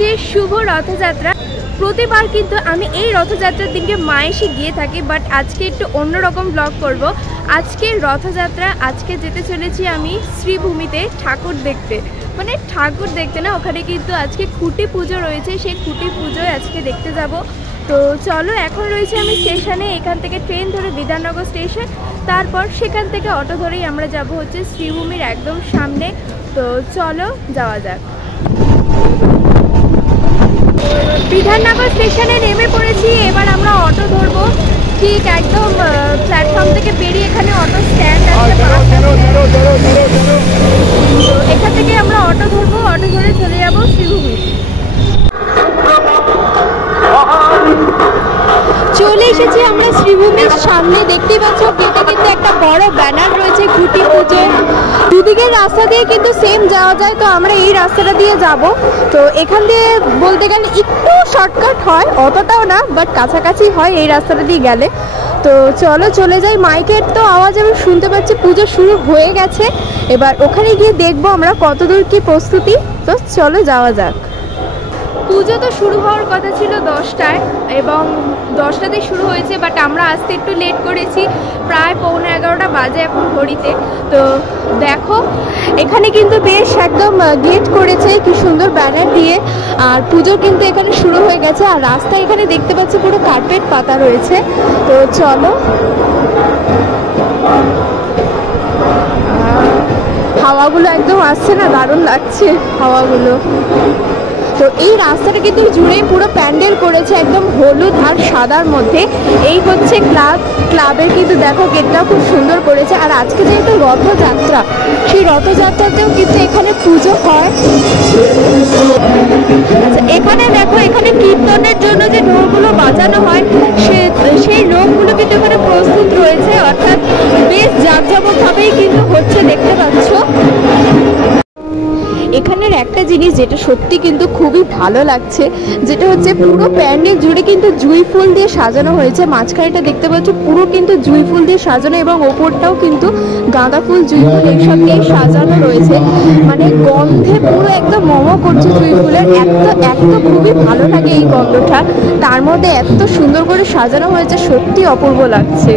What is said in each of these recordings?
হচ্ছে শুভ রথযাত্রা। প্রতিবার কিন্তু আমি এই রথযাত্রার দিনকে মায়েসে গিয়ে থাকি, বাট আজকে একটু অন্যরকম ব্লগ করব। আজকে রথযাত্রা, আজকে যেতে চলেছি আমি শ্রীভূমিতে ঠাকুর দেখতে, মানে ঠাকুর দেখতে না, ওখানে কিন্তু আজকে খুঁটি পুজো রয়েছে, সেই খুঁটি পুজোয় আজকে দেখতে যাব। তো চলো, এখন রয়েছে আমি স্টেশনে, এখান থেকে ট্রেন ধরে বিধাননগর স্টেশন, তারপর সেখান থেকে অটো ধরেই আমরা যাব হচ্ছে শ্রীভূমির একদম সামনে। তো চলো যাওয়া যাক। বিধাননগর স্টেশনে নেমে পড়েছি, এবার আমরা অটো ধরবো। ঠিক একদম প্ল্যাটফর্ম থেকে বেরিয়ে এখানে অটো স্ট্যান্ড আছে, এখান থেকে আমরা অটো ধরবো, অটো ধরে চলে যাবো শ্রীভূমি। চলে এসেছি আমরা শ্রীভূমির সামনে, দেখতেই পাচ্ছ গেটে কিন্তু একটা বড় ব্যানার রয়েছে খুঁটি পুজো। দুদিকের রাস্তা দিয়ে কিন্তু সেম যাওয়া যায়, তো আমরা এই রাস্তাটা দিয়ে যাব। তো এখান দিয়ে বলতে গেলে একটু শর্টকাট হয়, অতটাও না, বাট কাছাকাছি হয় এই রাস্তাটা দিয়ে গেলে। তো চলো চলে যাই। মাইকের তো আওয়াজ আমি শুনতে পাচ্ছি, পুজো শুরু হয়ে গেছে। এবার ওখানে গিয়ে দেখবো আমরা কতদূর কি প্রস্তুতি। তো চলো যাওয়া যাক। পুজো তো শুরু হওয়ার কথা ছিল 10টায় এবং 10টাতেই শুরু হয়েছে, বাট আমরা আসতে একটু লেট করেছি, প্রায় 11:15 বাজে এখন ঘড়িতে। তো দেখো এখানে কিন্তু বেশ একদম গেট করেছে, কি সুন্দর ব্যানার দিয়ে, আর পুজো কিন্তু এখানে শুরু হয়ে গেছে। আর রাস্তা এখানে দেখতে পাচ্ছি পুরো কার্পেট পাতা রয়েছে। তো চলো, হাওয়াগুলো একদম আসছে না, দারুণ লাগছে হাওয়াগুলো। তো এই রাস্তাটা কিন্তু জুড়ে পুরো প্যান্ডেল করেছে একদম হলুদ আর সাদার মধ্যে। এই হচ্ছে ক্লাবের কিন্তু দেখো গেটটা খুব সুন্দর করেছে। আর আজকে যেহেতু রথযাত্রা, সেই রথযাত্রাতেও কিন্তু এখানে পুজো হয়। এখানে দেখো, এখানে কীর্তনের জন্য যে ঢোলগুলো বাজানো হয়, সেই ঢোলগুলো কিন্তু এখানে প্রস্তুত রয়েছে, অর্থাৎ বেশ জাঁকজমকভাবেই কিন্তু হচ্ছে, দেখতে পাচ্ছ। এখানের একটা জিনিস যেটা সত্যি কিন্তু খুবই ভালো লাগছে, যেটা হচ্ছে পুরো প্যান্ডেল জুড়ে কিন্তু জুঁই ফুল দিয়ে সাজানো হয়েছে। মাঝখানেটা দেখতে পাচ্ছ পুরো কিন্তু জুঁই ফুল দিয়ে সাজানো, এবং ওপরটাও কিন্তু গাঁদা ফুল, জুঁই ফুল এইসব দিয়ে সাজানো রয়েছে। মানে গন্ধে পুরো একদম মোমো করছে জুঁই ফুলের, এত খুবই ভালো লাগে এই গন্ধটা। তার মধ্যে এত সুন্দর করে সাজানো হয়েছে, সত্যি অপূর্ব লাগছে।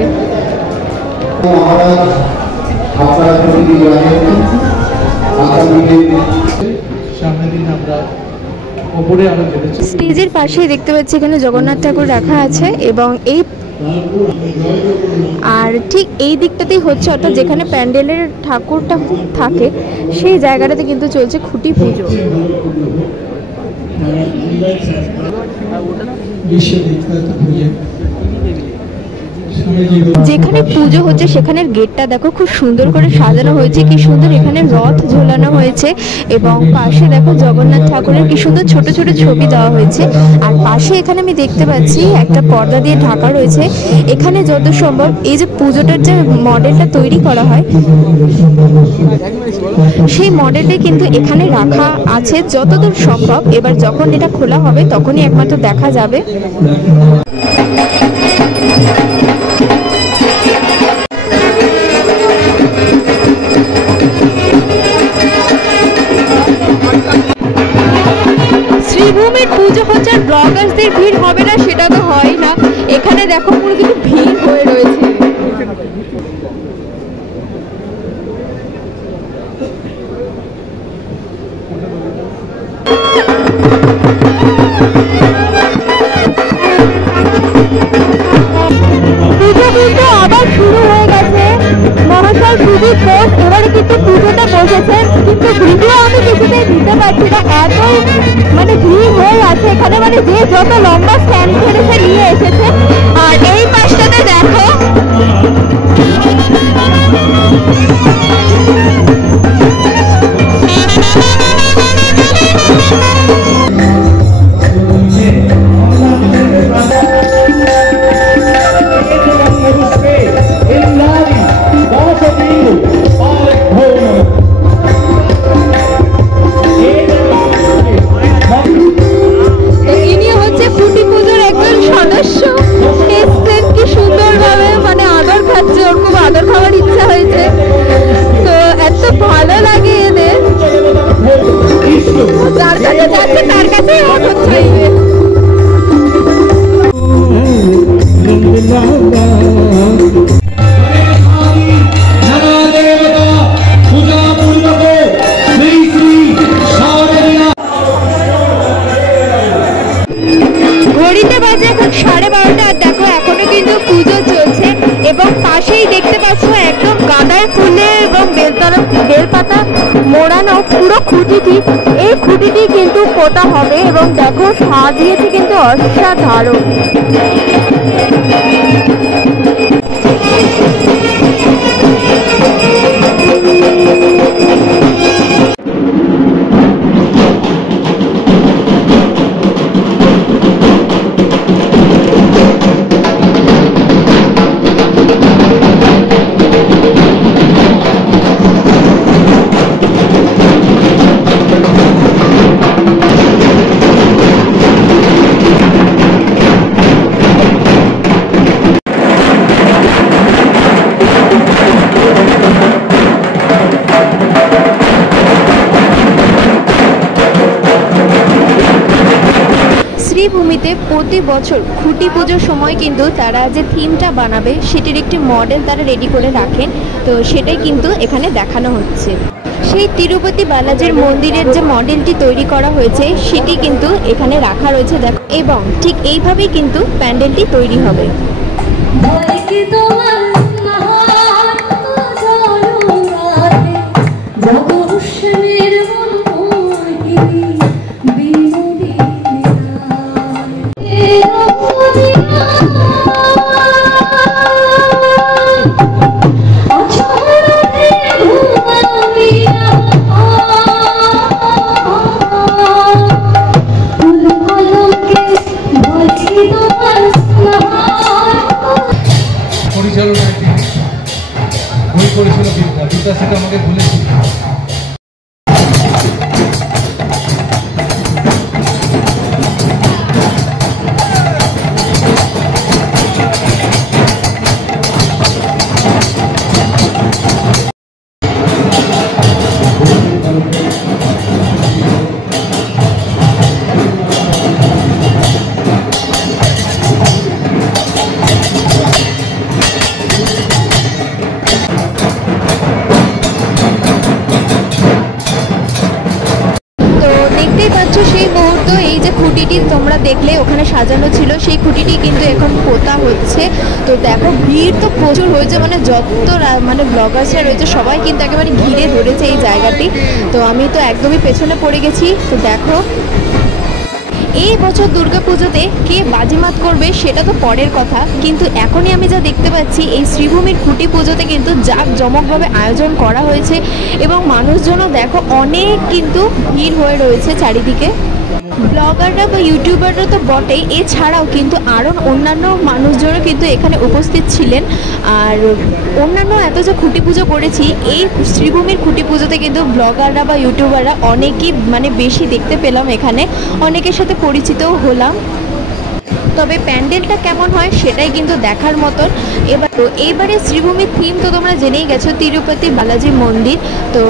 স্টেজের পাশেই দেখতে পাচ্ছি এখানে জগন্নাথ ঠাকুর রাখা আছে, এবং আর ঠিক এই দিকটাতেই হচ্ছে, অর্থাৎ যেখানে প্যান্ডেলের ঠাকুরটা থাকে সেই জায়গাটাতে কিন্তু চলছে খুঁটি পুজো। যেখানে পুজো হচ্ছে সেখানের গেটটা দেখো খুব সুন্দর করে সাজানো হয়েছে, কি সুন্দর এখানে রথ ঝোলানো হয়েছে, এবং পাশে দেখো জগন্নাথ ঠাকুরের কি সুন্দর ছোট ছোট ছবি দেওয়া হয়েছে। আর পাশে এখানে আমি দেখতে পাচ্ছি একটা পর্দা দিয়ে ঢাকা রয়েছে। এখানে যত সম্ভব এই যে পুজোটার যে মডেলটা তৈরি করা হয়, সেই মডেলটাই কিন্তু এখানে রাখা আছে যতদূর সম্ভব। এবার যখন এটা খোলা হবে তখনই একমাত্র দেখা যাবে। শ্রীভূমির পুজো হচ্ছে, ব্লগার্সদের ভিড় হবে না সেটা তো হয় না, এখানে দেখো পুরো কিন্তু ভিড় হয়ে রয়েছে। পুজো কিন্তু আবার শুরু হয়ে গেছে, মহাশয় খুবই কোষ, এবারে কিন্তু পুজোটা বসেছে, কিন্তু ভিডিও আমি কিছুতেই দিতে পারছি না, এতই মানে ভিড় হয়ে আছে এখানে, মানে যে যত লম্বা স্ট্যান্ড করেছে নিয়ে এসেছে। আর এই পাশটাতে দেখো ইনি হচ্ছে খুঁটি পুজোর একজন সদস্য। পুরো খুঁটিটি, এই খুঁটিটি কিন্তু পোতা হবে এবং দেখো সাজিয়েছে কিন্তু অসাধারণ। শ্রীভূমিতে প্রতি বছর খুঁটি পুজোর সময় কিন্তু তারা যে থিমটা বানাবে সেটির একটি মডেল তারা রেডি করে রাখেন, তো সেটাই কিন্তু এখানে দেখানো হচ্ছে। সেই তিরুপতি বালাজির মন্দিরের যে মডেলটি তৈরি করা হয়েছে সেটি কিন্তু এখানে রাখা রয়েছে দেখো, এবং ঠিক এইভাবেই কিন্তু প্যান্ডেলটি তৈরি হবে। সেটা আমাকে বলেছি। সেই মুহূর্ত এই যে খুঁটিটি তোমরা দেখলে ওখানে সাজানো ছিল সেই খুঁটিটি কিন্তু এখন পোতা হচ্ছে। তো দেখো ভিড় তো প্রচুর হয়েছে, মানে যত মানে ব্লগার্সরা রয়েছে সবাই কিন্তু একেবারে ঘিরে ধরেছে এই জায়গাটি। তো আমি তো একদমই পেছনে পড়ে গেছি। তো দেখো এই বছর দুর্গাপুজোতে কে বাজিমাত করবে সেটা তো পরের কথা, কিন্তু এখনই আমি যা দেখতে পাচ্ছি এই শ্রীভূমির খুঁটি পুজোতে কিন্তু জাঁকজমকভাবে আয়োজন করা হয়েছে এবং মানুষজনও দেখো অনেক কিন্তু ভিড় হয়ে রয়েছে চারিদিকে। ব্লগাররা বা ইউটিউবাররা তো বটেই, এছাড়াও কিন্তু আরও অন্যান্য মানুষজনও কিন্তু এখানে উপস্থিত ছিলেন। আর অন্যান্য এত যে খুঁটি পুজো করেছি, এই শ্রীভূমির খুঁটি পুজোতে কিন্তু ব্লগাররা বা ইউটিউবাররা অনেকেই মানে বেশি দেখতে পেলাম, এখানে অনেকের সাথে পরিচিতও হলাম। তবে প্যান্ডেলটা কেমন হয় সেটাই কিন্তু দেখার মতন। এইবারে শ্রীভূমির থিম তো তোমরা জেনেই গেছো, তিরুপতি বালাজি মন্দির। তো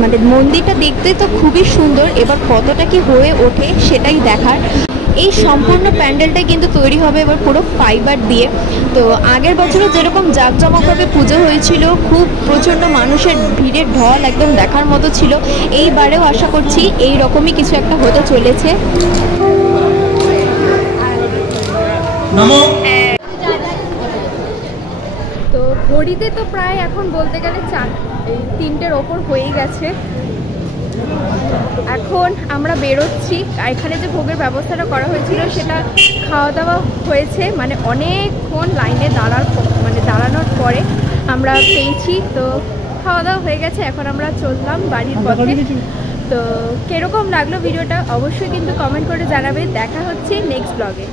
মানে মন্দিরটা দেখতে তো খুবই সুন্দর, এবার কতটা কি হয়ে ওঠে সেটাই দেখার। এই সম্পূর্ণ প্যান্ডেলটা কিন্তু তৈরি হবে এবার পুরো ফাইবার দিয়ে। তো আগের বছরও যেরকম জাঁকজমকভাবে পুজো হয়েছিল, খুব প্রচণ্ড মানুষের ভিড়ের ঢল একদম দেখার মতো ছিল, এইবারেও আশা করছি এই রকমই কিছু একটা হতে চলেছে। তো ঘড়িতে তো প্রায় এখন বলতে গেলে 3টের ওপর হয়েই গেছে। এখন আমরা বেরোচ্ছি। এখানে যে ভোগের ব্যবস্থাটা করা হয়েছিল সেটা খাওয়া দাওয়া হয়েছে, মানে অনেকক্ষণ লাইনে দাঁড়ানোর পরে আমরা পেয়েছি। তো খাওয়া দাওয়া হয়ে গেছে, এখন আমরা চললাম বাড়ির পথে। তো কিরকম লাগলো ভিডিওটা অবশ্যই কিন্তু কমেন্ট করে জানাবে। দেখা হচ্ছে নেক্সট ব্লগে।